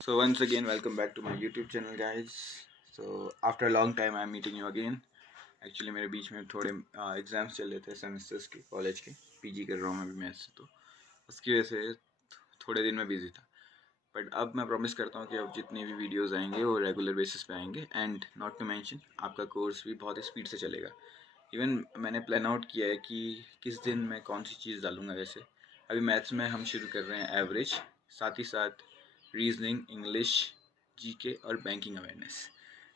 So once again, welcome back to my YouTube channel, guys. So after a long time, I'm meeting you again. Actually मेरे बीच में थोड़े exams चल रहे थे semesters के college के पीजी कर रहा हूँ मैं अभी मैथ्स से, तो उसकी वजह से थोड़े दिन में बिज़ी था. बट अब मैं प्रॉमिस करता हूँ कि अब जितनी भी वीडियोस आएंगे वो रेगुलर बेसिस पे आएंगे. एंड नॉट टू मेंशन, आपका कोर्स भी बहुत ही स्पीड से चलेगा. इवन मैंने प्लान आउट किया है कि किस दिन मैं कौन सी चीज़ डालूँगा. जैसे अभी मैथ्स में हम शुरू कर रहे हैं एवरेज, साथ ही साथ रीजनिंग, इंग्लिश, जीके और बैंकिंग अवेयरनेस.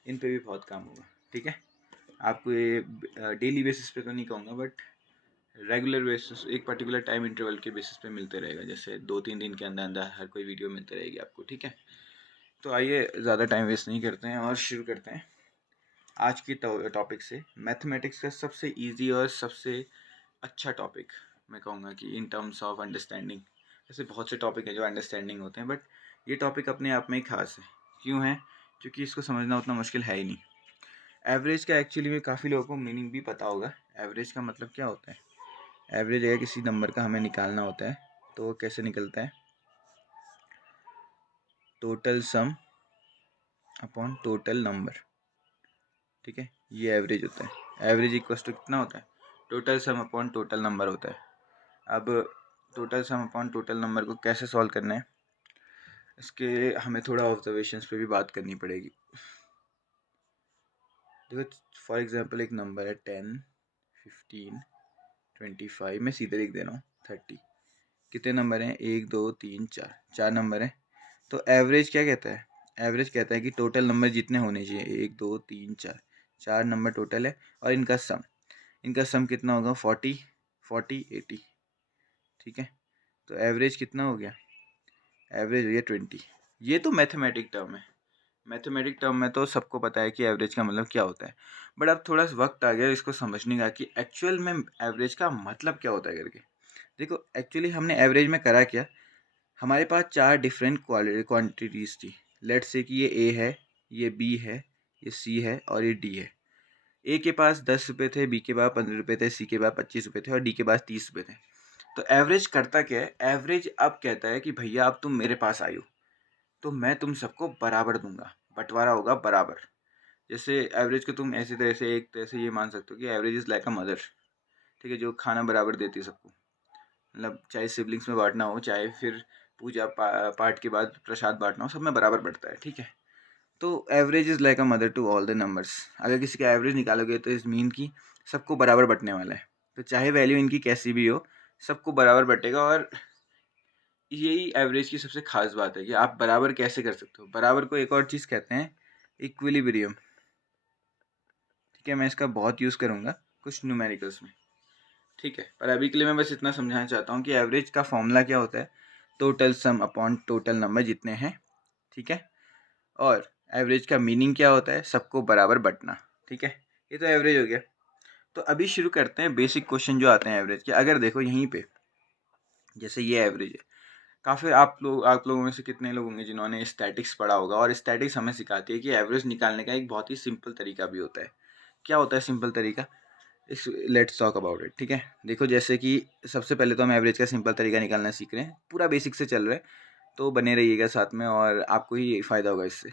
इन पे भी बहुत काम होगा. ठीक है, आपको ये डेली बेसिस पे तो नहीं कहूँगा, बट रेगुलर बेसिस, एक पर्टिकुलर टाइम इंटरवल के बेसिस पे मिलते रहेगा. जैसे 2-3 दिन के अंदर अंदर हर कोई वीडियो मिलती रहेगी आपको. ठीक है, तो आइए ज़्यादा टाइम वेस्ट नहीं करते हैं और शुरू करते हैं आज की टॉपिक से. मैथमेटिक्स का सबसे इजी और सबसे अच्छा टॉपिक मैं कहूँगा कि इन टर्म्स ऑफ अंडरस्टैंडिंग. ऐसे बहुत से टॉपिक हैं जो अंडरस्टैंडिंग होते हैं, बट ये टॉपिक अपने आप में ही खास है. क्यों है? क्योंकि इसको समझना उतना मुश्किल है ही नहीं. एवरेज का एक्चुअली में काफ़ी लोगों को मीनिंग भी पता होगा. एवरेज का मतलब क्या होता है? एवरेज है किसी नंबर का हमें निकालना होता है, तो वो कैसे निकलता है? Total sum upon total number. ठीक है, ये एवरेज होता है. एवरेज इक्वल्स टू कितना होता है? Total sum upon total number होता है. अब total sum upon total number को कैसे सॉल्व करना है, इसके हमें थोड़ा ऑब्जर्वेशंस पे भी बात करनी पड़ेगी. देखो, फॉर एग्जांपल एक नंबर है 10, 15, 25. मैं सीधे लिख दे रहा हूँ 30. कितने नंबर हैं? 1, 2, 3, 4. 4 नंबर हैं. तो एवरेज क्या कहता है? एवरेज कहता है कि टोटल नंबर जितने होने चाहिए, 1, 2, 3, 4, 4 नंबर टोटल है, और इनका सम कितना होगा? 40, 40, 80. ठीक है, तो एवरेज कितना हो गया? एवरेज हो गया 20. ये तो मैथमेटिक टर्म है. मैथमेटिक टर्म में तो सबको पता है कि एवरेज का मतलब क्या होता है. बट अब थोड़ा सा वक्त आ गया इसको समझने का कि एक्चुअल में एवरेज का मतलब क्या होता है करके. देखो, एक्चुअली हमने एवरेज में करा क्या, हमारे पास 4 डिफरेंट क्वांटिटीज़ थी. लेट्स से कि ये ए है, ये बी है, ये सी है और ये डी है. ए के पास 10 रुपये थे, बी के पास 15 रुपये थे, सी के पास 25 रुपये थे और डी के पास 30 रुपये थे. तो एवरेज करता क्या है? एवरेज अब कहता है कि भैया अब तुम मेरे पास आयो, तो मैं तुम सबको बराबर दूंगा, बंटवारा होगा बराबर. जैसे एवरेज को तुम ऐसी तरह से, एक तरह से ये मान सकते हो कि average is like a mother. ठीक है, जो खाना बराबर देती है सबको. मतलब चाहे सिबलिंग्स में बांटना हो, चाहे फिर पूजा पाठ के बाद प्रसाद बांटना हो, सब में बराबर बढ़ता है. ठीक है, तो average is like a mother to all the numbers. अगर किसी का एवरेज निकालोगे तो इस मीन की सबको बराबर बटने वाला है. तो चाहे वैल्यू इनकी कैसी भी हो, सबको बराबर बटेगा. और यही एवरेज की सबसे खास बात है कि आप बराबर कैसे कर सकते हो. बराबर को एक और चीज़ कहते हैं, इक्विलिब्रियम. ठीक है, मैं इसका बहुत यूज़ करूँगा कुछ न्यूमेरिकल्स में. ठीक है, पर अभी के लिए मैं बस इतना समझाना चाहता हूँ कि एवरेज का फॉर्मूला क्या होता है? Total sum upon total number जितने हैं. ठीक है, और एवरेज का मीनिंग क्या होता है? सबको बराबर बंटना. ठीक है, ये तो एवरेज हो गया. तो अभी शुरू करते हैं बेसिक क्वेश्चन जो आते हैं एवरेज के. अगर देखो यहीं पे, जैसे ये एवरेज है. काफ़ी आप लोगों में से कितने लोग होंगे जिन्होंने स्टैटिक्स पढ़ा होगा, और स्टैटिक्स हमें सिखाती है कि एवरेज निकालने का एक बहुत ही सिंपल तरीका भी होता है. क्या होता है सिंपल तरीका? इस लेट्स टॉक अबाउट इट. ठीक है, देखो, जैसे कि सबसे पहले तो हम एवरेज का सिंपल तरीका निकालना सीख रहे हैं. पूरा बेसिक से चल रहा है, तो बने रहिएगा साथ में और आपको ही फ़ायदा होगा इससे.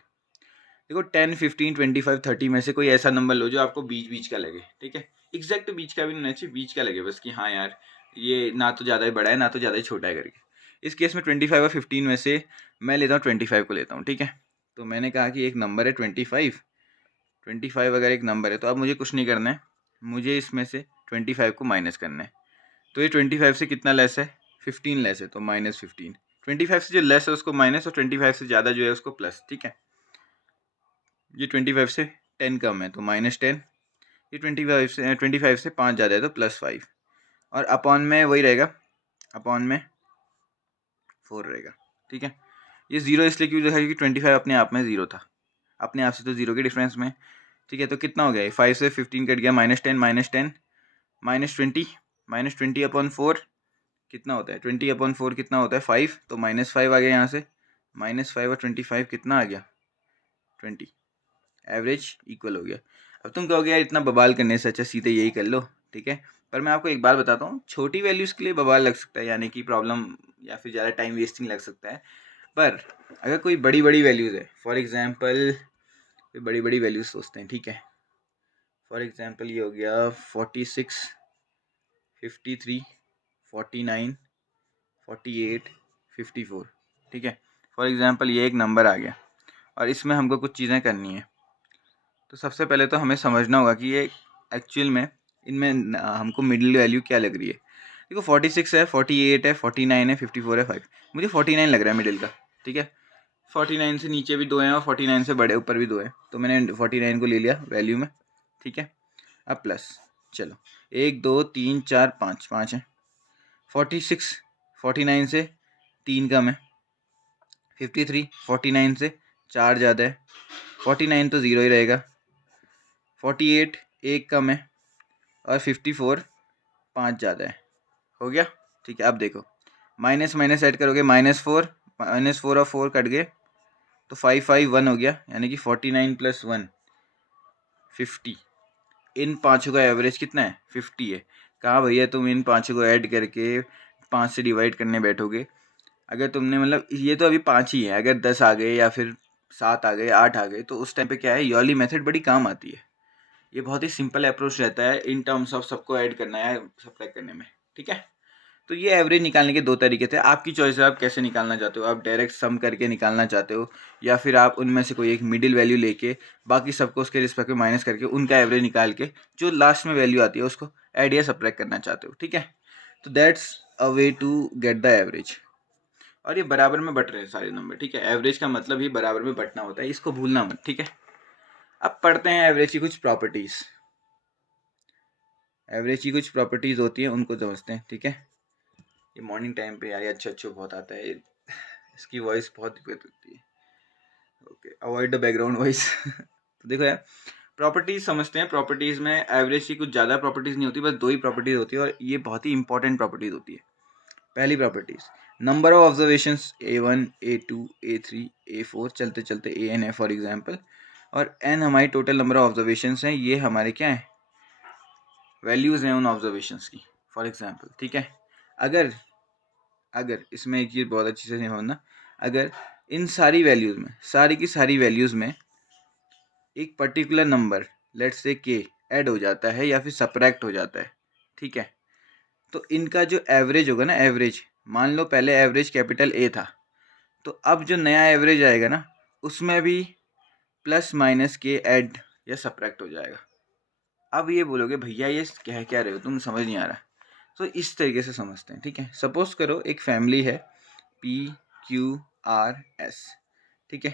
देखो, 10, 15, 25, 30 में से कोई ऐसा नंबर लो जो आपको बीच बीच का लगे. ठीक है, एग्जैक्ट बीच का भी नहीं चाहिए, बीच का लगे बस कि हाँ यार, ये ना तो ज़्यादा ही बड़ा है ना तो ज़्यादा ही छोटा है करके. इस केस में 25 और 15 में से मैं लेता हूँ 25 को लेता हूँ. ठीक है, तो मैंने कहा कि एक नंबर है 25. 25 अगर एक नंबर है तो अब मुझे कुछ नहीं करना है, मुझे इसमें से 25 को माइनस करना है. तो ये 25 से कितना लेस है? 15 लेस है, तो -15. 25 से जो लेस है उसको माइनस, और 25 से ज़्यादा जो है उसको प्लस. ठीक है, ये 25 से 10 कम है तो -10. ये 25 से 5 ज़्यादा है तो +5. और अपॉन में वही रहेगा, अपॉन में 4 रहेगा. ठीक है, ये ज़ीरो इसलिए क्यों लिखा क्योंकि 25 अपने आप में ज़ीरो था, अपने आप से तो ज़ीरो के डिफरेंस में. ठीक है, तो कितना हो गया ये? 5 से 15 कट गया, -10, -10, -20, -20 अपॉन 4 कितना होता है? 20 अपॉन 4 कितना होता है? 5. तो -5 आ गया यहाँ से. -5 और 25 कितना आ गया? 20. एवरेज इक्वल हो गया. अब तुम कहोगे यार इतना बवाल करने से अच्छा सीधे यही कर लो. ठीक है, पर मैं आपको एक बात बताता हूँ, छोटी वैल्यूज़ के लिए बवाल लग सकता है, यानी कि प्रॉब्लम या फिर ज़्यादा टाइम वेस्टिंग लग सकता है. पर अगर कोई बड़ी बड़ी वैल्यूज़ है, फॉर एग्जांपल बड़ी बड़ी वैल्यूज़ सोचते हैं, ठीक है। फॉर एग्जांपल ये हो गया 46, 53, 49, 48, 54, ठीक है। फॉर एग्जांपल ये एक नंबर आ गया और इसमें हमको कुछ चीज़ें करनी है। तो सबसे पहले तो हमें समझना होगा कि ये एक्चुअल में इनमें हमको मिडिल वैल्यू क्या लग रही है। देखो 46 है, 48 है, 49 है, 54 है, 5। मुझे 49 लग रहा है मिडिल का, ठीक है। 49 से नीचे भी 2 हैं और 49 से बड़े ऊपर भी 2 हैं, तो मैंने 49 को ले लिया वैल्यू में, ठीक है। अब प्लस, चलो 1 2 3 4 5, 5 है। 46 49 से 3 कम है। 53 49 से 4 ज़्यादा है। 49 तो ज़ीरो ही रहेगा। 48 1 कम है और 54 5 ज़्यादा है। हो गया, ठीक है। अब देखो माइनस माइनस ऐड करोगे, -4 और 4 कट गए तो 5 5 1 हो गया, यानी कि 49 + 1 50। इन पाँचों का एवरेज कितना है? 50 है। कहाँ भैया तुम इन पाँचों को ऐड करके 5 से डिवाइड करने बैठोगे, अगर तुमने मतलब ये तो अभी 5 ही है, अगर 10 आ गए या फिर 7 आ गए, 8 आ गए, तो उस टाइम पे क्या है, ये वाली मेथड बड़ी काम आती है। ये बहुत ही सिंपल अप्रोच रहता है इन टर्म्स ऑफ सबको ऐड करना है सब्ट्रैक्ट करने में, ठीक है। तो ये एवरेज निकालने के 2 तरीके थे। आपकी चॉइस है, आप कैसे निकालना चाहते हो। आप डायरेक्ट सम करके निकालना चाहते हो, या फिर आप उनमें से कोई एक मिडिल वैल्यू लेके बाकी सबको उसके रिस्पेक्ट में माइनस करके उनका एवरेज निकाल के जो लास्ट में वैल्यू आती है उसको ऐड या सब्ट्रैक्ट करना चाहते हो, ठीक है। तो that's a way to get the average. और ये बराबर में बट रहे हैं सारे नंबर, ठीक है। एवरेज का मतलब ही बराबर में बटना होता है, इसको भूलना मत, ठीक है। अब पढ़ते हैं एवरेज की कुछ प्रॉपर्टीज। एवरेज की कुछ प्रॉपर्टीज होती है, उनको समझते हैं, ठीक है। ये मॉर्निंग टाइम पे यार अच्छा अच्छा बहुत आता है, इसकी वॉइस बहुत दिक्कत होती है। Okay, avoid the background voice. तो देखो यार, प्रॉपर्टीज समझते हैं। प्रॉपर्टीज में एवरेज की कुछ ज़्यादा प्रॉपर्टीज नहीं होती, बस 2 ही प्रॉपर्टीज होती है और ये बहुत ही इंपॉर्टेंट प्रॉपर्टीज होती है। पहली properties, number of observations A1 A2 A3 A4 चलते चलते AN है फॉर एग्जांपल, और n हमारी टोटल नंबर ऑफ ऑब्जर्वेशंस हैं। ये हमारे क्या है, वैल्यूज़ हैं उन ऑब्जर्वेशंस की, फॉर एग्जांपल, ठीक है। अगर अगर इसमें एक चीज़ बहुत अच्छी से समझना, अगर इन सारी वैल्यूज़ में, सारी की सारी वैल्यूज़ में एक particular number let's say k add हो जाता है या फिर सब्ट्रैक्ट हो जाता है, ठीक है, तो इनका जो एवरेज होगा ना, एवरेज, मान लो पहले एवरेज कैपिटल A था, तो अब जो नया एवरेज आएगा ना, उसमें भी प्लस माइनस के ऐड या सब्ट्रैक्ट हो जाएगा। अब ये बोलोगे भैया ये कह क्या रहे हो तुम, समझ नहीं आ रहा। तो इस तरीके से समझते हैं, ठीक है। सपोज करो एक फैमिली है PQRS, ठीक है।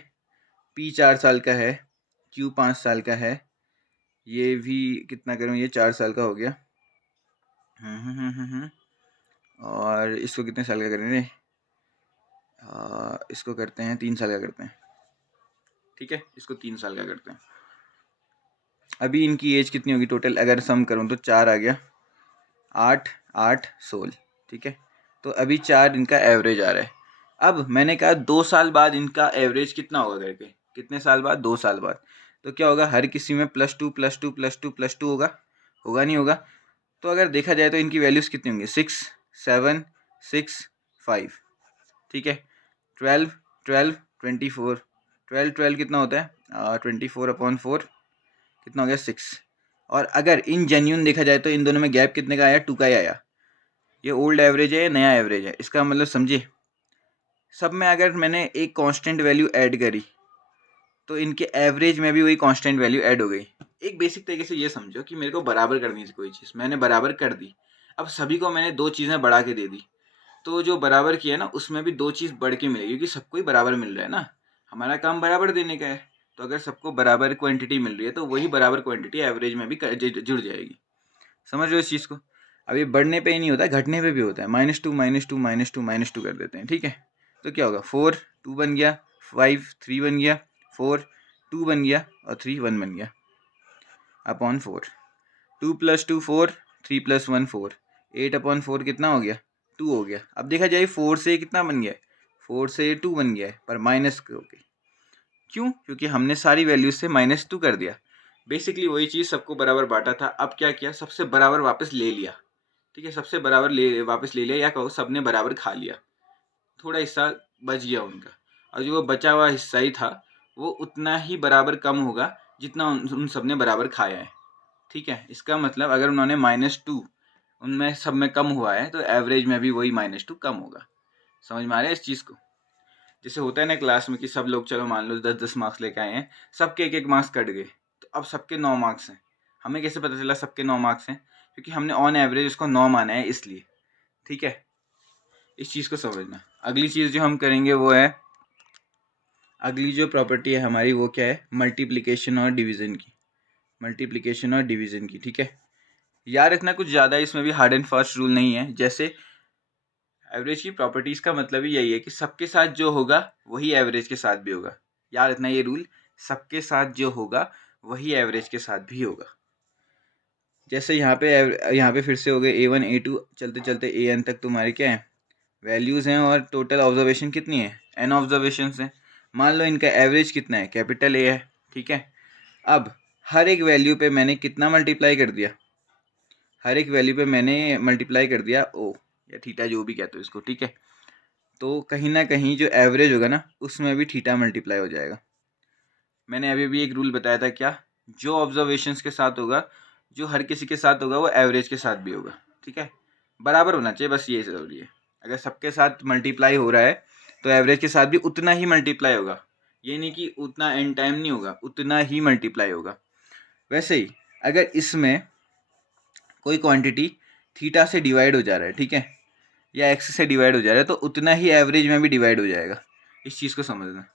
P 4 साल का है, Q 5 साल का है, ये भी कितना करूँ, ये 4 साल का हो गया। और इसको कितने साल का करेंगे, इसको करते हैं 3 साल का करते हैं, ठीक है। इसको 3 साल का करते हैं। अभी इनकी एज कितनी होगी टोटल, अगर सम करूँ तो 4 आ गया, 8 8 16, ठीक है। तो अभी 4 इनका एवरेज आ रहा है। अब मैंने कहा 2 साल बाद इनका एवरेज कितना होगा करके, कितने साल बाद, 2 साल बाद। तो क्या होगा, हर किसी में +2 +2 +2 +2 होगा, होगा नहीं होगा। तो अगर देखा जाए तो इनकी वैल्यूज़ कितनी होंगी, 6 7 6 5, ठीक है। 12 12 24, 12 12 कितना होता है, 24/4 कितना हो गया, 6। और अगर इन जेन्यून देखा जाए तो इन दोनों में गैप कितने का आया, 2 का ही आया। ये ओल्ड एवरेज है या नया एवरेज है, इसका मतलब समझे। सब में अगर मैंने एक कांस्टेंट वैल्यू ऐड करी तो इनके एवरेज में भी वही कांस्टेंट वैल्यू ऐड हो गई। एक बेसिक तरीके से ये समझो कि मेरे को बराबर करनी थी कोई चीज़, मैंने बराबर कर दी। अब सभी को मैंने 2 चीज़ें बढ़ा के दे दी, तो जो बराबर किया ना उसमें भी 2 चीज़ बढ़ के मिलेगी, क्योंकि सबको ही बराबर मिल रहा है ना, हमारा काम बराबर देने का है। तो अगर सबको बराबर क्वांटिटी मिल रही है तो वही बराबर क्वांटिटी एवरेज में भी जुड़ जाएगी। समझ रहे हो इस चीज़ को। अब ये बढ़ने पे ही नहीं होता, घटने पे भी होता है। -2 -2 -2 -2 कर देते हैं, ठीक है। तो क्या होगा, 4 2 बन गया, 5 3 बन गया, 4 2 बन गया और 3 1 बन गया अपॉन 4। 2 + 2 4, 3 + 1 4, 8/4 कितना हो गया, 2 हो गया। अब देखा जाए 4 से कितना बन गया, 4 से 2 बन गया है, पर माइनस हो गई। क्यों, क्योंकि हमने सारी वैल्यूज से -2 कर दिया। बेसिकली वही चीज़ सबको बराबर बांटा था, अब क्या किया, सबसे बराबर वापस ले लिया, ठीक है। सबसे बराबर वापस ले लिया, या कहो सबने बराबर खा लिया, थोड़ा हिस्सा बच गया उनका। और जो वो बचा हुआ हिस्सा ही था वो उतना ही बराबर कम होगा जितना उन सब ने बराबर खाया है। ठीक है, इसका मतलब अगर उन्होंने -2 उनमें सब में कम हुआ है तो एवरेज में भी वही -2 कम होगा। समझ में आ रहा है इस चीज़ को? जैसे होता है ना क्लास में कि सब लोग चलो मान लो 10-10 मार्क्स लेके आए हैं, सबके 1-1 मार्क्स कट गए, तो अब सबके 9 मार्क्स हैं। हमें कैसे पता चला सबके 9 मार्क्स हैं? क्योंकि हमने ऑन एवरेज उसको 9 माना है इसलिए। ठीक है, इस चीज़ को समझना। अगली चीज़ जो हम करेंगे वो है, अगली जो प्रॉपर्टी है हमारी वो क्या है, मल्टीप्लिकेशन और डिवीज़न की। मल्टीप्लिकेशन और डिवीज़न की, ठीक है। याद रखना कुछ ज़्यादा इसमें भी हार्ड एंड फास्ट रूल नहीं है। जैसे एवरेज की प्रॉपर्टीज़ का मतलब ही यही है कि सबके साथ जो होगा वही एवरेज के साथ भी होगा। याद रखना ये रूल, सबके साथ जो होगा वही एवरेज के साथ भी होगा। जैसे यहाँ पे फिर से हो गए A1 A2, चलते चलते AN तक तुम्हारे क्या है, वैल्यूज़ हैं, और टोटल ऑब्जर्वेशन कितनी है, N ऑब्जर्वेशंस हैं। मान लो इनका एवरेज कितना है, कैपिटल A है। ठीक है, अब हर एक वैल्यू पे मैंने कितना मल्टीप्लाई कर दिया, हर एक वैल्यू पे मैंने मल्टीप्लाई कर दिया O या थीटा, जो भी कहते हो इसको। ठीक है, तो कहीं ना कहीं जो एवरेज होगा ना उसमें भी थीटा मल्टीप्लाई हो जाएगा। मैंने अभी भी एक रूल बताया था, क्या, जो ऑब्जर्वेशंस के साथ होगा, जो हर किसी के साथ होगा वो एवरेज के साथ भी होगा। ठीक है, बराबर होना चाहिए, बस ये ज़रूरी है। अगर सबके साथ मल्टीप्लाई हो रहा है तो एवरेज के साथ भी उतना ही मल्टीप्लाई होगा। ये नहीं कि उतना एंड टाइम नहीं होगा, उतना ही मल्टीप्लाई होगा। वैसे ही अगर इसमें कोई क्वांटिटी थीटा से डिवाइड हो जा रहा है, ठीक है, या एक्स से डिवाइड हो जा रहा है, तो उतना ही एवरेज में भी डिवाइड हो जाएगा। इस चीज़ को समझना।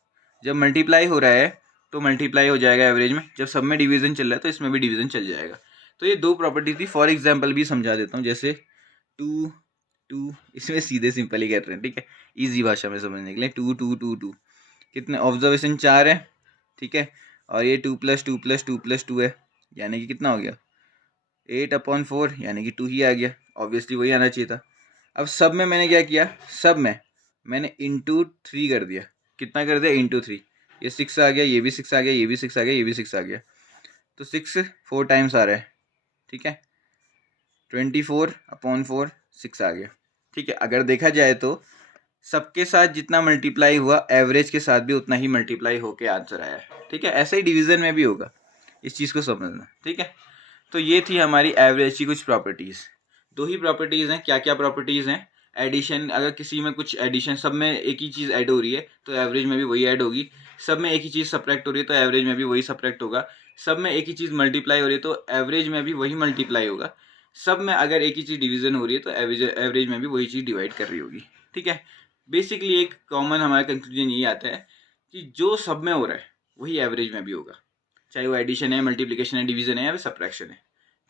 जब मल्टीप्लाई हो रहा है तो मल्टीप्लाई हो जाएगा एवरेज में, जब सब में डिवीज़न चल रहा है तो इसमें भी डिवीज़न चल जाएगा। तो ये दो प्रॉपर्टी थी। फॉर एग्जांपल भी समझा देता हूँ, जैसे 2 2, इसमें सीधे सिंपल ही कर रहे हैं, ठीक है, ईजी भाषा में समझने के लिए। 2 2 2 2 कितने ऑब्जर्वेशन 4 है, ठीक है, और ये 2 + 2 + 2 + 2 है, यानी कि कितना हो गया 8/4, यानी कि 2 ही आ गया। ऑब्वियसली वही आना चाहिए था। अब सब में मैंने क्या किया, सब में मैंने इंटू 3 कर दिया। कितना कर दिया, इंटू 3। ये 6 आ गया, ये भी 6 आ गया, ये भी 6 आ गया, ये भी 6 आ गया, तो 6 4 टाइम्स आ रहा है। ठीक है, 24/4 6 आ गया। ठीक है, अगर देखा जाए तो सबके साथ जितना मल्टीप्लाई हुआ एवरेज के साथ भी उतना ही मल्टीप्लाई होके आंसर आया है। ठीक है, ऐसे ही डिवीज़न में भी होगा, इस चीज़ को समझना। ठीक है, तो ये थी हमारी एवरेज की कुछ प्रॉपर्टीज़। दो ही प्रॉपर्टीज़ हैं। क्या क्या प्रॉपर्टीज़ हैं, एडिशन, अगर किसी में कुछ एडिशन, सब में एक ही चीज़ ऐड हो रही है तो एवरेज में भी वही ऐड होगी। सब में एक ही चीज़ सब्ट्रैक्ट हो रही है तो एवरेज में भी वही सब्ट्रैक्ट होगा। सब में एक ही चीज़ मल्टीप्लाई हो रही है तो एवरेज में भी वही मल्टीप्लाई होगा। सब में अगर एक ही चीज़ डिवीज़न हो रही है तो एवरेज में भी वही चीज़ डिवाइड कर रही होगी। ठीक है, बेसिकली एक कॉमन हमारा कंक्लूजन यही आता है कि जो सब में हो रहा है वही एवरेज में भी होगा, चाहे वो एडिशन है, मल्टीप्लिकेशन है, डिवीज़न है या सब्ट्रैक्शन है।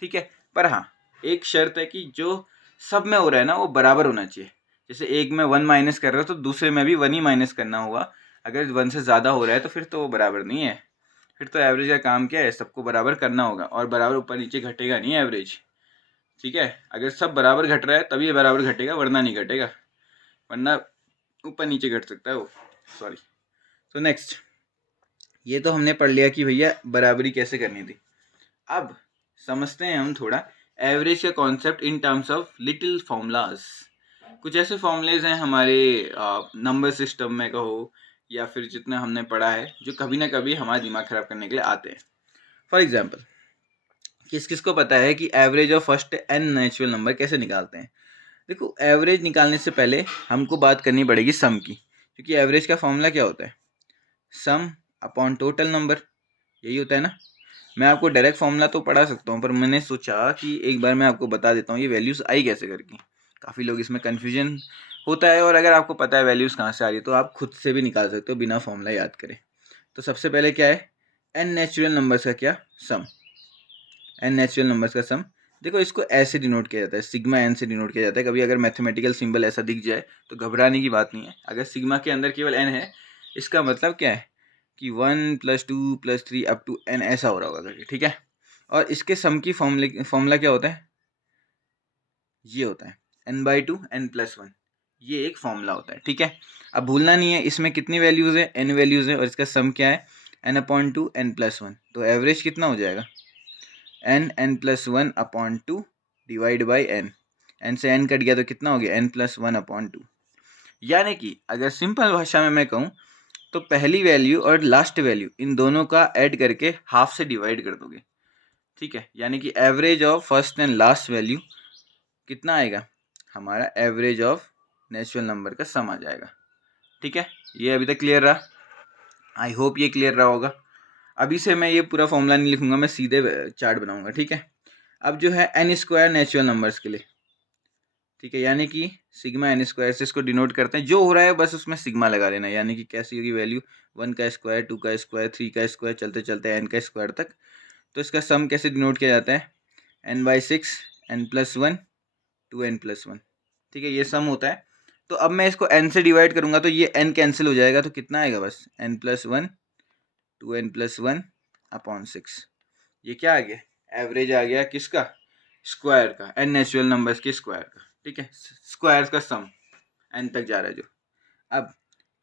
ठीक है, पर हाँ एक शर्त है कि जो सब में हो रहा है ना वो बराबर होना चाहिए। जैसे एक में 1 माइनस कर रहे हो तो दूसरे में भी 1 ही माइनस करना होगा। अगर 1 से ज़्यादा हो रहा है तो फिर तो वो बराबर नहीं है। फिर तो एवरेज का काम क्या है, सबको बराबर करना होगा, और बराबर ऊपर नीचे घटेगा नहीं एवरेज। ठीक है, अगर सब बराबर घट रहा है तभी बराबर घटेगा, वरना नहीं घटेगा, वरना ऊपर नीचे घट सकता है वो। सॉरी। तो नेक्स्ट, ये तो हमने पढ़ लिया कि भैया बराबरी कैसे करनी थी। अब समझते हैं हम थोड़ा एवरेज का concept in terms of little formulas. कुछ ऐसे फॉर्मूलेज हैं हमारे नंबर सिस्टम में कहो, या फिर जितना हमने पढ़ा है, जो कभी ना कभी हमारा दिमाग खराब करने के लिए आते हैं। फॉर एग्जाम्पल, किस किस को पता है कि average of first n natural number कैसे निकालते हैं। देखो, एवरेज निकालने से पहले हमको बात करनी पड़ेगी सम की, क्योंकि एवरेज का फॉर्मूला क्या होता है, सम अपॉन टोटल नंबर, यही होता है ना। मैं आपको डायरेक्ट फॉर्मूला तो पढ़ा सकता हूँ, पर मैंने सोचा कि एक बार मैं आपको बता देता हूँ ये वैल्यूज़ आई कैसे करके। काफ़ी लोग इसमें कन्फ्यूजन होता है, और अगर आपको पता है वैल्यूज़ कहाँ से आ रही है तो आप खुद से भी निकाल सकते हो बिना फॉर्मूला याद करें। तो सबसे पहले क्या है, एन नेचुरल नंबर्स का क्या, सम। एन नेचुरल नंबर्स का सम। देखो, इसको ऐसे डिनोट किया जाता है, सिग्मा एन से डिनोट किया जाता है। कभी अगर मैथमेटिकल सिंबल ऐसा दिख जाए तो घबराने की बात नहीं है। अगर सिग्मा के अंदर केवल एन है, इसका मतलब क्या है कि 1 + 2 + 3 अप टू एन ऐसा हो रहा होगा करके। ठीक है, और इसके सम की फॉर्मूला क्या होता है, ये होता है n/2 n+1। ये एक फॉर्मूला होता है। ठीक है, अब भूलना नहीं है इसमें कितनी वैल्यूज़ है, n वैल्यूज़ है, और इसका सम क्या है, n/2 n+1। तो एवरेज कितना हो जाएगा, n+1/2 डिवाइड बाई n से n कट गया तो कितना हो गया, n+1/2। यानी कि अगर सिंपल भाषा में मैं कहूँ तो पहली वैल्यू और लास्ट वैल्यू इन दोनों का ऐड करके हाफ से डिवाइड कर दोगे, ठीक है। यानी कि average of first and last value कितना आएगा, हमारा एवरेज ऑफ नेचुरल नंबर का सम आ जाएगा, ठीक है। ये अभी तक क्लियर रहा, आई होप ये क्लियर रहा होगा। अभी से मैं ये पूरा फॉर्मूला नहीं लिखूंगा, मैं सीधे चार्ट बनाऊंगा, ठीक है। अब जो है एन स्क्वायर नेचुरल नंबर्स के लिए, ठीक है, यानी कि सिग्मा एन स्क्वायर से इसको डिनोट करते हैं, जो हो रहा है बस उसमें सिग्मा लगा लेना, यानी कि कैसी होगी वैल्यू 1 का स्क्वायर, 2 का स्क्वायर, 3 का स्क्वायर, चलते चलते एन का स्क्वायर तक। तो इसका सम कैसे डिनोट किया जाता है, n/6 n+1 2n+1, ठीक है, ये सम होता है। तो अब मैं इसको n से डिवाइड करूंगा तो ये n कैंसिल हो जाएगा, तो कितना आएगा बस n+1 2n+1 अपॉन 6। ये क्या आ गया, एवरेज आ गया किसका, स्क्वायर का, n नेचुरल नंबर्स के स्क्वायर का, ठीक है, स्क्वायर का सम n तक जा रहा है जो। अब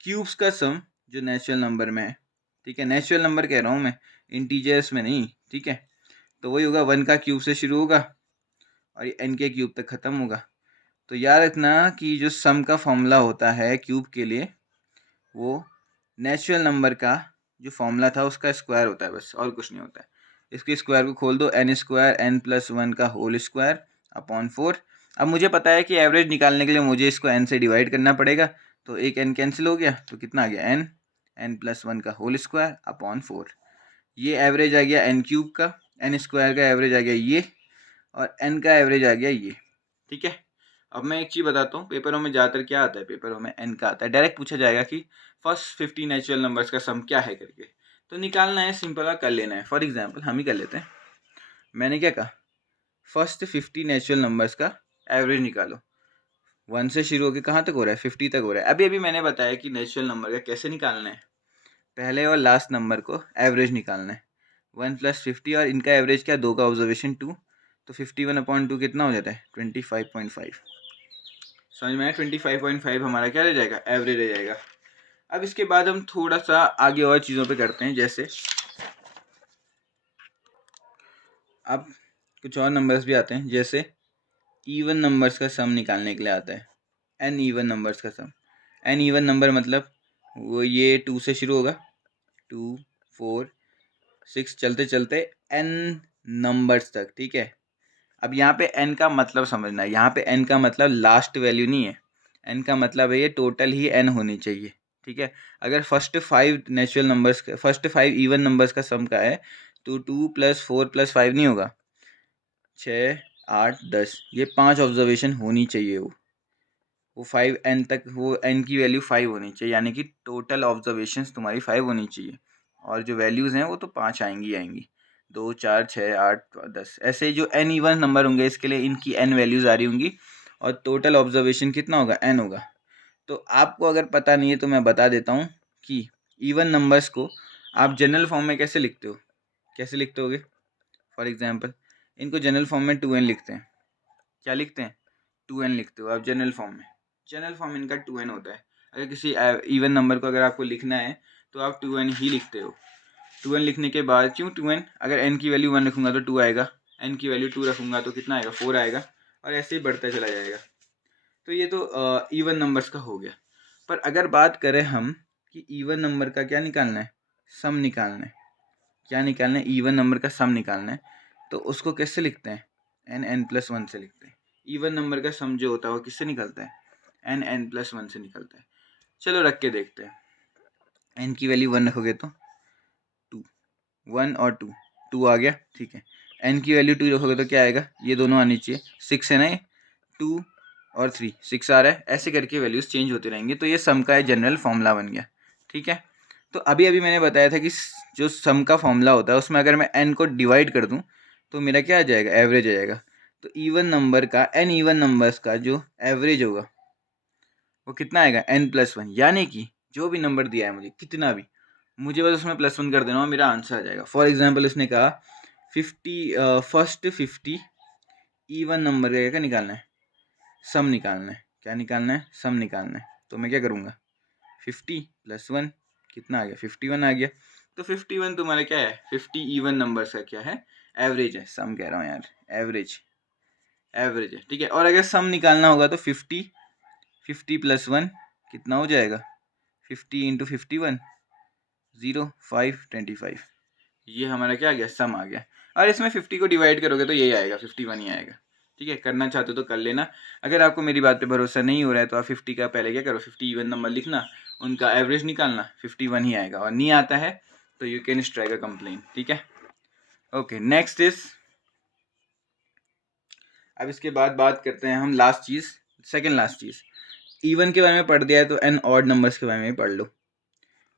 क्यूब्स का सम जो नेचुरल नंबर में है, ठीक है, नेचुरल नंबर कह रहा हूँ मैं, इंटीजर्स में नहीं, ठीक है। तो वही होगा 1 का क्यूब से शुरू होगा और ये n के क्यूब तक ख़त्म होगा। तो याद रखना कि जो सम का फॉर्मूला होता है क्यूब के लिए, वो नेचुरल नंबर का जो फॉर्मूला था उसका स्क्वायर होता है, बस और कुछ नहीं होता है। इसके स्क्वायर को खोल दो, n² n+1 का होल स्क्वायर अपॉन 4। अब मुझे पता है कि एवरेज निकालने के लिए मुझे इसको n से डिवाइड करना पड़ेगा, तो एक n कैंसिल हो गया, तो कितना आ गया n+1 का होल स्क्वायर अपॉन 4। ये एवरेज आ गया n³ का, n² का एवरेज आ गया ये, और n का एवरेज आ गया ये, ठीक है। अब मैं एक चीज़ बताता हूँ, पेपरों में ज़्यादातर क्या आता है, पेपरों में n का आता है, डायरेक्ट पूछा जाएगा कि फर्स्ट 50 नेचुरल नंबर्स का सम क्या है करके, तो निकालना है, सिंपल कर लेना है। फॉर एग्जांपल हम ही कर लेते हैं, मैंने क्या कहा, फर्स्ट 50 नेचुरल नंबर्स का एवरेज निकालो, 1 से शुरू होकर कहाँ तक हो रहा है, 50 तक हो रहा है। अभी अभी मैंने बताया कि नेचुरल नंबर का कैसे निकालना है, पहले और लास्ट नंबर को एवरेज निकालना है, 1 + 50, और इनका एवरेज क्या, 2 का ऑब्जर्वेशन 2, तो 51/2 कितना हो जाता है 25.5। समझ में आया, 25.5 हमारा क्या रह जाएगा, एवरेज रह जाएगा। अब इसके बाद हम थोड़ा सा आगे और चीज़ों पे करते हैं, जैसे अब कुछ और नंबर्स भी आते हैं, जैसे इवन नंबर्स का सम निकालने के लिए आता है, एन इवन नंबर्स का सम। एन इवन नंबर मतलब वो ये 2 से शुरू होगा, 2 4 6 चलते चलते एन नंबर्स तक, ठीक है। अब यहाँ पे n का मतलब समझना है, यहाँ पे n का मतलब लास्ट वैल्यू नहीं है, n का मतलब है ये टोटल ही n होनी चाहिए, ठीक है। अगर first 5 natural numbers, first 5 even numbers का सम का है, तो 2 + 4 + 5 नहीं होगा, 6 8 10, ये 5 ऑब्जर्वेशन होनी चाहिए, वो 5 n तक, वो n की वैल्यू 5 होनी चाहिए, यानी कि टोटल ऑब्जर्वेशंस तुम्हारी 5 होनी चाहिए, और जो वैल्यूज़ हैं वो तो 5 आएंगी आएंगी, 2 4 6 8 10, ऐसे जो n इवन नंबर होंगे इसके लिए इनकी n वैल्यूज़ आ रही होंगी, और टोटल ऑब्जर्वेशन कितना होगा, n होगा। तो आपको अगर पता नहीं है तो मैं बता देता हूँ कि इवन नंबर्स को आप जनरल फॉर्म में कैसे लिखते हो, कैसे लिखते होगे। फॉर एग्जांपल इनको जनरल फॉर्म में 2n लिखते हैं, क्या लिखते हैं, 2n लिखते हो आप जनरल फॉर्म में, जनरल फॉर्म इनका 2n होता है। अगर किसी इवन नंबर को अगर आपको लिखना है तो आप 2n ही लिखते हो। 2n लिखने के बाद, क्यों 2n, अगर n की वैल्यू 1 रखूँगा तो 2 आएगा, n की वैल्यू 2 रखूँगा तो कितना आएगा, 4 आएगा, और ऐसे ही बढ़ता चला जाएगा। तो ये तो इवन नंबर्स का हो गया। पर अगर बात करें हम कि इवन नंबर का क्या निकालना है, सम निकालना है, क्या निकालना है, इवन नंबर का सम निकालना है, तो उसको कैसे लिखते हैं, n+1 से लिखते हैं। इवन नंबर का सम जो होता है वो किससे निकलता है, n+1 से निकलता है। चलो रख के देखते हैं, n की वैल्यू 1 रखोगे तो 2, 1 और 2, 2 आ गया, ठीक है। n की वैल्यू 2 रखोगे तो क्या आएगा, ये दोनों आनी चाहिए, 6 है ना, ये 2 और 3 6 आ रहा है, ऐसे करके वैल्यूज़ चेंज होती रहेंगी। तो ये सम का जनरल फॉर्मूला बन गया, ठीक है। तो अभी अभी मैंने बताया था कि जो सम का फॉर्मूला होता है उसमें अगर मैं n को डिवाइड कर दूं तो मेरा क्या आ जाएगा, एवरेज आ जाएगा। तो इवन नंबर का, n इवन नंबर्स का जो एवरेज होगा वो कितना आएगा, n+1, यानी कि जो भी नंबर दिया है मुझे, कितना भी, मुझे बस उसमें +1 कर देना और मेरा आंसर आ जाएगा। फॉर एग्जाम्पल उसने कहा 50, फर्स्ट 50 इवन नंबर का क्या निकालना है, सम निकालना है, क्या निकालना है, सम निकालना है। तो मैं क्या करूँगा, 50 + 1 कितना आ गया, 51 आ गया। तो 51 तुम्हारा क्या है, 50 इवन नंबर्स का क्या है, एवरेज है, सम कह रहा हूँ यार, एवरेज, एवरेज है, ठीक है। और अगर सम निकालना होगा तो 50 + 1 कितना हो जाएगा, 50 × 51, 0, 5, 25, ये हमारा क्या आ गया, सम आ गया। और इसमें 50 को डिवाइड करोगे तो यही आएगा, 51 ही आएगा। ठीक है, करना चाहते हो तो कर लेना। अगर आपको मेरी बात पे भरोसा नहीं हो रहा है तो आप 50 का पहले क्या करो, 50 इवन नंबर लिखना, उनका एवरेज निकालना, 51 ही आएगा। और नहीं आता है तो you can strike a complain. ठीक है, ओके, नेक्स्ट इज, अब इसके बाद बात करते हैं हम लास्ट चीज़, सेकेंड लास्ट चीज़। इवन के बारे में पढ़ दिया है तो एन ऑड नंबर्स के बारे में भी पढ़ लो।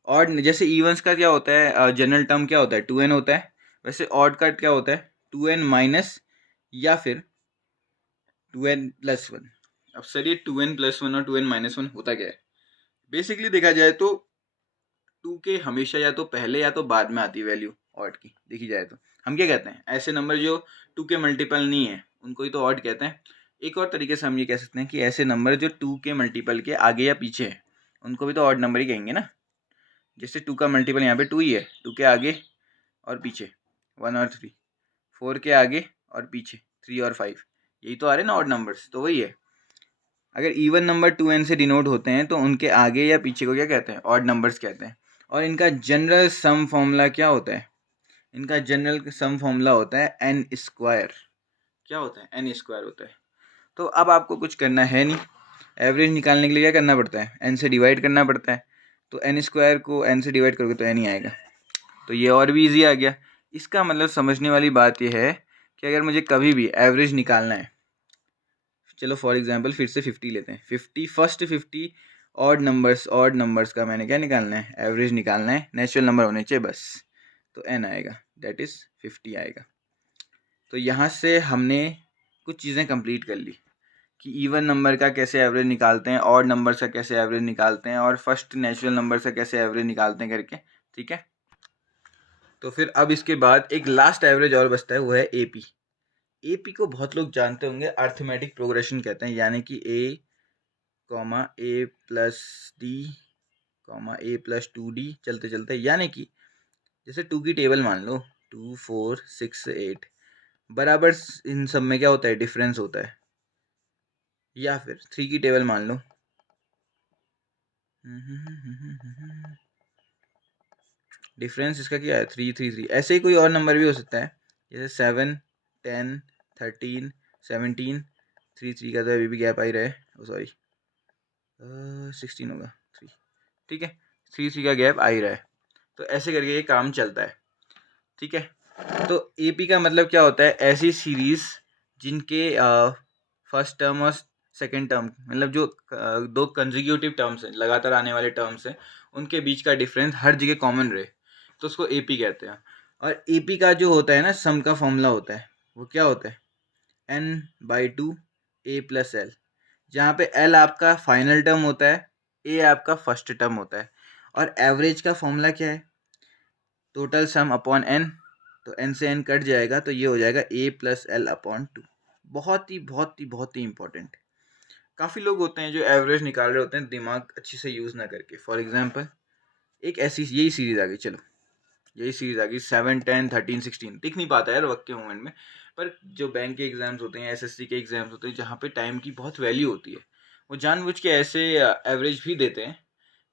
ऑड जैसे इवन्स का क्या होता है, जनरल टर्म क्या होता है, 2n होता है। वैसे ऑड का क्या होता है, 2n माइनस या फिर 2n+1। अब सर ये 2n+1 और 2n-1 होता क्या है? बेसिकली देखा जाए तो 2 के हमेशा या तो पहले या तो बाद में आती है वैल्यू ऑड की। देखी जाए तो हम क्या कहते हैं, ऐसे नंबर जो 2 के मल्टीपल नहीं है उनको ही तो ऑड कहते हैं। एक और तरीके से हम ये कह सकते हैं कि ऐसे नंबर जो 2 के मल्टीपल के आगे या पीछे है उनको भी तो ऑड नंबर ही कहेंगे ना। जैसे 2 का मल्टीपल यहाँ पे 2 ही है, 2 के आगे और पीछे 1 और 3, 4 के आगे और पीछे 3 और 5, यही तो आ रहे हैं ना ऑड नंबर्स, तो वही है। अगर इवन नंबर 2n से डिनोट होते हैं तो उनके आगे या पीछे को क्या कहते हैं, ऑड नंबर्स कहते हैं। और इनका जनरल सम फॉर्मूला क्या होता है, इनका जनरल सम फॉर्मूला होता है एन स्क्वायर। क्या होता है, एन स्क्वायर होता है। तो अब आपको कुछ करना है नहीं, एवरेज निकालने के लिए क्या करना पड़ता है, एन से डिवाइड करना पड़ता है। तो एन स्क्वायर को एन से डिवाइड करोगे तो एन ही आएगा, तो ये और भी इजी आ गया। इसका मतलब समझने वाली बात यह है कि अगर मुझे कभी भी एवरेज निकालना है, चलो फॉर एग्जांपल फिर से 50 लेते हैं, 50 फर्स्ट 50 ऑड नंबर्स का मैंने क्या निकालना है, एवरेज निकालना है, नेचुरल नंबर होने चाहिए बस, तो n आएगा, दैट इज़ 50 आएगा। तो यहाँ से हमने कुछ चीज़ें कंप्लीट कर ली कि इवन नंबर का कैसे एवरेज निकालते हैं, ऑड नंबर का कैसे एवरेज निकालते हैं, और फर्स्ट नेचुरल नंबर से कैसे एवरेज निकालते हैं करके। ठीक है, तो फिर अब इसके बाद एक लास्ट एवरेज और बचता है, वो है एपी। एपी को बहुत लोग जानते होंगे, अर्थमेटिक प्रोग्रेशन कहते हैं, यानी कि a+d, a+2d चलते चलते, यानी कि जैसे 2 की टेबल मान लो, 2, 4, 6, 8 बराबर, इन सब में क्या होता है, डिफरेंस होता है। या फिर 3 की टेबल मान लो, डिफरेंस इसका क्या है, 3, 3, 3। ऐसे ही कोई और नंबर भी हो सकता है, जैसे 7, 10, 13, 17, 3, 3 का तो अभी भी गैप आ ही रहा है, सॉरी 16 होगा 3। ठीक है, 3, 3 का गैप आ ही रहा है, तो ऐसे करके ये काम चलता है। ठीक है, तो एपी का मतलब क्या होता है, ऐसी सीरीज जिनके फर्स्ट टर्म और सेकेंड टर्म, मतलब जो दो कंजिक्यूटिव टर्म्स हैं, लगातार आने वाले टर्म्स हैं, उनके बीच का डिफरेंस हर जगह कॉमन रहे, तो उसको एपी कहते हैं। और एपी का जो होता है ना, सम का फॉर्मूला होता है, वो क्या होता है, n/2 a+l, जहाँ पे l आपका फाइनल टर्म होता है, a आपका फर्स्ट टर्म होता है। और एवरेज का फॉर्मूला क्या है, टोटल सम अपॉन n, तो n से n कट जाएगा तो ये हो जाएगा a+l/2। बहुत ही इंपॉर्टेंट। काफ़ी लोग होते हैं जो एवरेज निकाल रहे होते हैं दिमाग अच्छे से यूज़ ना करके। फॉर एग्जांपल एक ऐसी यही सीरीज़ आ गई, चलो यही सीरीज़ आ गई 7, 10, 13, 16, दिख नहीं पाता यार वक्त के मोमेंट में, पर जो बैंक के एग्ज़ाम्स होते हैं, एसएससी के एग्ज़ाम्स होते हैं, जहाँ पे टाइम की बहुत वैल्यू होती है, वो जानबूझ के ऐसे एवरेज भी देते हैं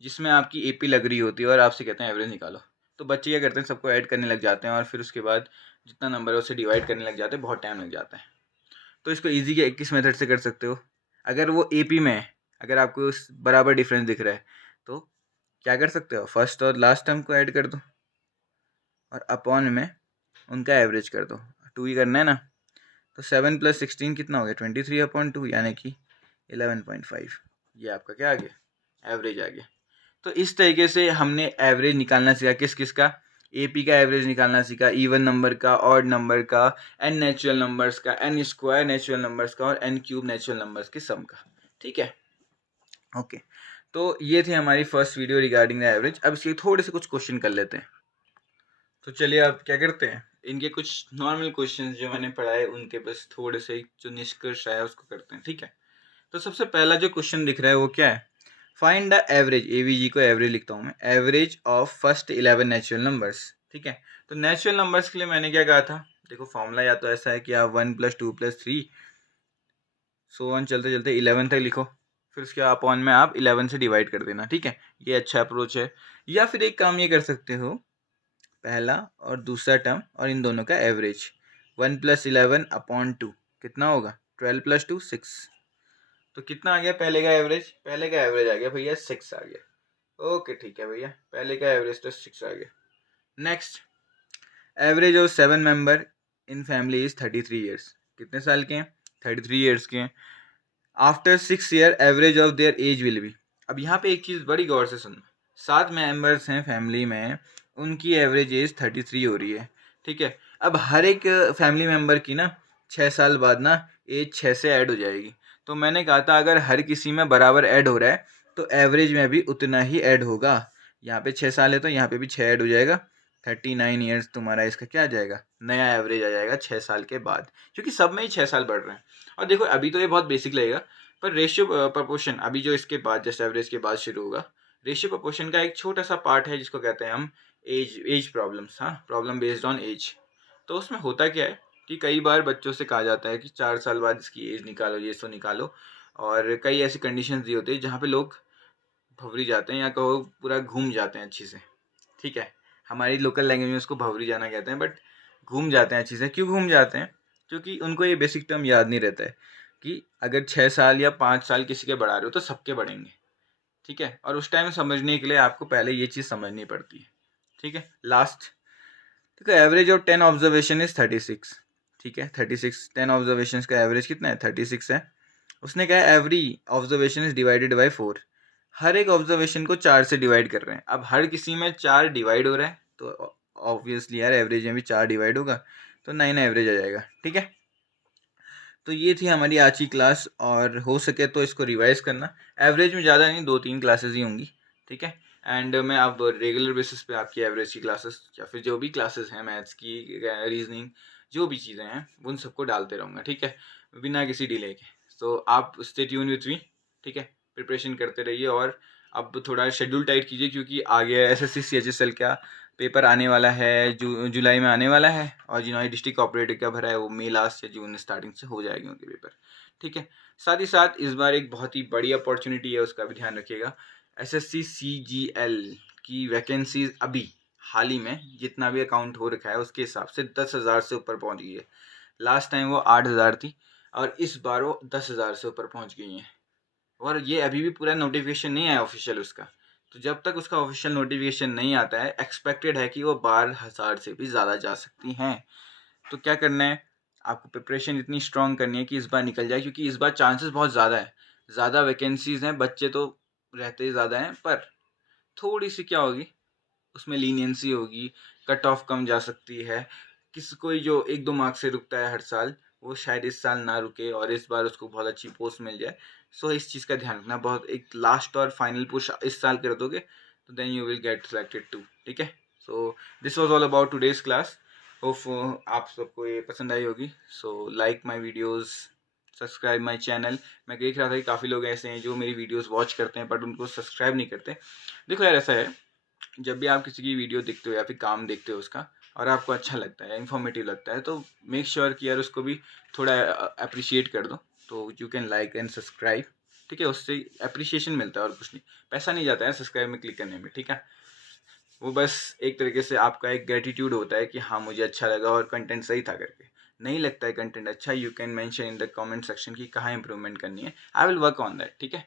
जिसमें आपकी एपी लग रही होती है और आपसे कहते हैं एवरेज निकालो। तो बच्चे क्या करते हैं, सबको ऐड करने लग जाते हैं और फिर उसके बाद जितना नंबर है उसे डिवाइड करने लग जाते हैं, बहुत टाइम लग जाता है। तो इसको ईजी के 21 मेथड से कर सकते हो। अगर वो एपी में है, अगर आपको उस बराबर डिफरेंस दिख रहा है तो क्या कर सकते हो, फर्स्ट और लास्ट टर्म को ऐड कर दो और अपॉन में उनका एवरेज कर दो। 2 ही करना है ना, तो 7 + 16 कितना हो गया, 23/2, यानी कि 11.5। ये आपका क्या आ गया, एवरेज आ गया। तो इस तरीके से हमने एवरेज निकालना सीखा, किस किस का, एपी का एवरेज निकालना सीखा, इवन नंबर का, ऑड नंबर का, एन नेचुरल नंबर्स का, एन स्क्वायर नेचुरल नंबर्स का, और एन क्यूब नेचुरल नंबर्स के सम का। ठीक है, ओके। तो ये थी हमारी first video regarding the average. अब इसके थोड़े से कुछ क्वेश्चन कर लेते हैं। तो चलिए अब क्या करते हैं, इनके कुछ नॉर्मल क्वेश्चन जो मैंने पढ़ाए उनके बस थोड़े से जो निष्कर्ष आया उसको करते हैं। ठीक है, तो सबसे पहला जो क्वेश्चन दिख रहा है वो क्या है, फाइंड द एवरेज, एवीजी को एवरेज लिखता हूँ मैं, average of first 11 natural numbers. ठीक है, तो नेचुरल नंबर्स के लिए मैंने क्या कहा था, देखो फॉर्मूला या तो ऐसा है कि आप 1 + 2 + 3 सो ऑन चलते चलते 11 तक लिखो, फिर उसके अपॉन में आप 11 से डिवाइड कर देना। ठीक है, ये अच्छा अप्रोच है। या फिर एक काम ये कर सकते हो, पहला और दूसरा टर्म और इन दोनों का एवरेज 1+11/2 कितना होगा 12+2 6। तो कितना आ गया पहले का एवरेज? पहले का एवरेज आ गया भैया 6 आ गया। ओके ठीक है भैया, पहले का एवरेज तो 6 आ गया। Next, average of 7 member in family is 33 years. कितने साल के हैं? 33 ईयर्स के हैं। After 6 year average of their age will be. अब यहाँ पे एक चीज़ बड़ी गौर से सुनना, 7 मेंबर्स हैं फैमिली में, उनकी एवरेज एज 33 हो रही है, ठीक है। अब हर एक फैमिली मेंबर की ना 6 साल बाद ना एज 6 से ऐड हो जाएगी। तो मैंने कहा था अगर हर किसी में बराबर ऐड हो रहा है तो एवरेज में भी उतना ही ऐड होगा। यहाँ पे 6 साल है तो यहाँ पे भी 6 ऐड हो जाएगा, 39 ईयर्स तुम्हारा इसका क्या आ जाएगा, नया एवरेज आ जाएगा 6 साल के बाद, क्योंकि सब में ही 6 साल बढ़ रहे हैं। और देखो अभी तो ये बहुत बेसिक लगेगा, पर रेशियो प्रपोर्शन अभी जो इसके बाद जस्ट एवरेज के बाद शुरू होगा, रेशियो प्रपोर्शन का एक छोटा सा पार्ट है जिसको कहते हैं हम एज प्रॉब्लम्स। हाँ, प्रॉब्लम बेस्ड ऑन एज। तो उसमें होता क्या है कि कई बार बच्चों से कहा जाता है कि 4 साल बाद इसकी एज निकालो, ये सो निकालो, और कई ऐसी कंडीशंस दी होती है जहाँ पे लोग भवरी जाते हैं या कहो पूरा घूम जाते हैं अच्छे से, ठीक है। हमारी लोकल लैंग्वेज में उसको भवरी जाना कहते हैं, बट घूम जाते हैं अच्छे से। क्यों घूम जाते हैं? क्योंकि उनको ये बेसिक टर्म याद नहीं रहता है कि अगर 6 साल या 5 साल किसी के बढ़ा रहे हो तो सबके बढ़ेंगे, ठीक है। और उस टाइम समझने के लिए आपको पहले ये चीज़ समझनी पड़ती है, ठीक है। लास्ट, देखो एवरेज ऑफ 10 ऑब्जर्वेशन इज 36, ठीक है। 36, 10 ऑब्जर्वेशन का एवरेज कितना है? 36 है। उसने कहा every observation is divided by 4। हर एक ऑब्जर्वेशन को 4 से डिवाइड कर रहे हैं। अब हर किसी में 4 डिवाइड हो रहा है तो ऑब्वियसली यार एवरेज में भी 4 डिवाइड होगा, तो 9 एवरेज आ जाएगा, ठीक है। तो ये थी हमारी आज की क्लास, और हो सके तो इसको रिवाइज करना। एवरेज में ज़्यादा नहीं, 2-3 क्लासेस ही होंगी, ठीक है। एंड मैं अब रेगुलर बेसिस पे आपकी एवरेज की क्लासेस या फिर जो भी क्लासेस हैं मैथ्स की, रीजनिंग, जो भी चीज़ें हैं उन सबको डालते रहूँगा, ठीक है, बिना किसी डिले के। तो आप स्टे ट्यून विथ मी, ठीक है, प्रिपरेशन करते रहिए। और अब थोड़ा शेड्यूल टाइट कीजिए क्योंकि आगे एसएससी सीएचएसएल का पेपर आने वाला है, जुलाई में आने वाला है, और जिन्होंने डिस्ट्रिक्ट कोऑपरेटिव का भरा है वो मई लास्ट या जून स्टार्टिंग से हो जाएंगे उनके पेपर, ठीक है। साथ ही साथ इस बार एक बहुत ही बड़ी अपॉर्चुनिटी है, उसका भी ध्यान रखिएगा। एसएससी सीजीएल की वैकेंसीज अभी हाल ही में जितना भी अकाउंट हो रखा है उसके हिसाब से 10,000 से ऊपर पहुंच गई है। लास्ट टाइम वो 8,000 थी और इस बार वो 10,000 से ऊपर पहुंच गई हैं। और ये अभी भी पूरा नोटिफिकेशन नहीं आया ऑफिशियल उसका। तो जब तक उसका ऑफिशियल नोटिफिकेशन नहीं आता है, एक्सपेक्टेड है कि वो 12,000 से भी ज़्यादा जा सकती हैं। तो क्या करना है, आपको प्रिपरेशन इतनी स्ट्रॉन्ग करनी है कि इस बार निकल जाए, क्योंकि इस बार चांसेस बहुत ज़्यादा है। ज़्यादा वैकेंसीज हैं, बच्चे तो रहते ही ज़्यादा हैं, पर थोड़ी सी क्या होगी उसमें लीनियंसी होगी, कट ऑफ कम जा सकती है। किसी कोई जो 1-2 मार्क्स से रुकता है हर साल, वो शायद इस साल ना रुके और इस बार उसको बहुत अच्छी पोस्ट मिल जाए। सो इस चीज़ का ध्यान रखना। बहुत एक लास्ट और फाइनल पुश इस साल कर दोगे तो then you will get selected too, ठीक है। So this was all about today's class. Hope आप सबको ये पसंद आई होगी। So like my videos, subscribe my channel. मैं देख रहा था कि काफ़ी लोग ऐसे हैं जो मेरी वीडियोस वॉच करते हैं बट उनको सब्सक्राइब नहीं करते। देखो यार, ऐसा है, जब भी आप किसी की वीडियो देखते हो या फिर काम देखते हो उसका, और आपको अच्छा लगता है, इन्फॉर्मेटिव लगता है, तो मेक श्योर कि यार उसको भी थोड़ा अप्रिशिएट कर दो। तो you can like and subscribe, ठीक है। उससे अप्रिशिएशन मिलता है और कुछ नहीं, पैसा नहीं जाता है सब्सक्राइब में क्लिक करने में, ठीक है। वो बस एक तरीके से आपका एक ग्रेटिट्यूड होता है कि हाँ मुझे अच्छा लगा और कंटेंट सही था करके। नहीं लगता है कंटेंट अच्छा, you can mention in the comment section की कहाँ इंप्रूवमेंट करनी है, I will work on that, ठीक है।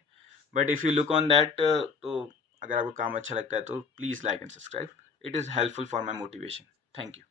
But if you look on that, तो अगर आपको काम अच्छा लगता है तो please like and subscribe, it is helpful for my motivation. Thank you.